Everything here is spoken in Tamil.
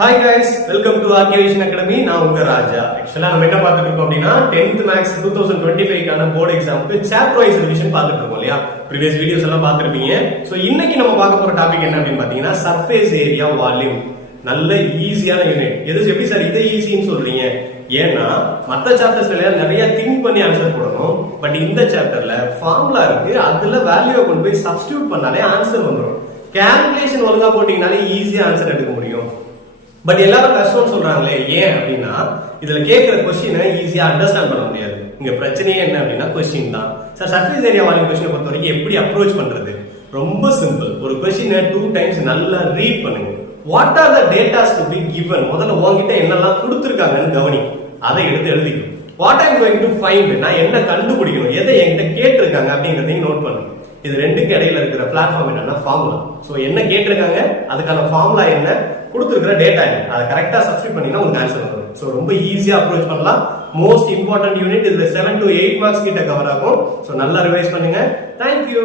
Hi guys, welcome to Arcavation Academy. நான் உங்க ராஜா. ஆக்சுவலா நம்ம என்ன பார்த்துட்டு இருக்கோம் அப்படின்னா 10th Maths 2025 கான போர்டு எக்ஸாமுக்கு சாப்டர் வைஸ் ரிவிஷன் பார்த்துட்டு இருக்கோம் இல்லையா? ப்ரீவியஸ் வீடியோஸ் எல்லாம் பார்த்திருப்பீங்க. சோ இன்னைக்கு நம்ம பார்க்க போற டாபிக் என்ன அப்படின்னு பாத்தீங்கன்னா சர்ஃபேஸ் ஏரியா வால்யூம். நல்ல ஈஸியான யூனிட். எது எப்படி சார் இதை ஈஸின்னு சொல்றீங்க? ஏன்னா மத்த சாப்டர்ஸ்ல நிறைய திங்க் பண்ணி ஆன்சர் போடணும். பட் இந்த சாப்டர்ல ஃபார்முலா இருக்கு. அதுல வேல்யூவை கொண்டு போய் சப்ஸ்டிட்யூட் பண்ணாலே ஆன்சர் வந்துரும். கால்குலேஷன் ஒழுங்கா போட்டீங்கனாலே ஈஸியா ஆன்சர் எடுக்க முடியும். பட் எல்லாரும் கஷ்டம்னு சொல்றாங்களே ஏன் அப்படின்னா இதுல கேட்கிற கொஸ்டினை ஈஸியா அண்டர்ஸ்டாண்ட் பண்ண முடியாது. இங்க பிரச்சனையே என்ன அப்படின்னா கொஸ்டின் தான். சார் சர்ஃபேஸ் ஏரியா வால்யூம் கொஸ்டினை பொறுத்த வரைக்கும் எப்படி அப்ரோச் பண்றது? ரொம்ப சிம்பிள். ஒரு கொஸ்டினை 2 டைம்ஸ் நல்லா ரீட் பண்ணுங்க. What are the datas to be given? முதல்ல உங்ககிட்ட என்னெல்லாம் கொடுத்துருக்காங்கன்னு கவனி. அதை எடுத்து எழுதிக்கணும். What I'm going to find, நான் என்ன கண்டுபிடிக்கணும், எதை என்கிட்ட கேட்டிருக்காங்க அப்படிங்கறதையும் நோட் பண்ணுங்க. இது ரெண்டுக்கு இடையில இருக்கிற பிளாட்ஃபார்ம் என்னன்னா ஃபார்முலா. சோ என்ன கேட்டிருக்காங்க, அதுக்கான ஃபார்முலா என்ன, கொடுத்துருக்கிற டேட்டா என்ன, அதை கரெக்டா சப்ஸ்டிட்யூட் பண்ணீங்கன்னா உங்களுக்கு ஆன்சர் வரும். சோ ரொம்ப ஈஸியா அப்ரோச் பண்ணலாம். மோஸ்ட் இம்பார்ட்டன்ட் யூனிட் இதுல 7 to 8 மார்க்ஸ் கிட்ட கவர் ஆகும். சோ நல்லா ரிவைஸ் பண்ணுங்க. தேங்க்யூ.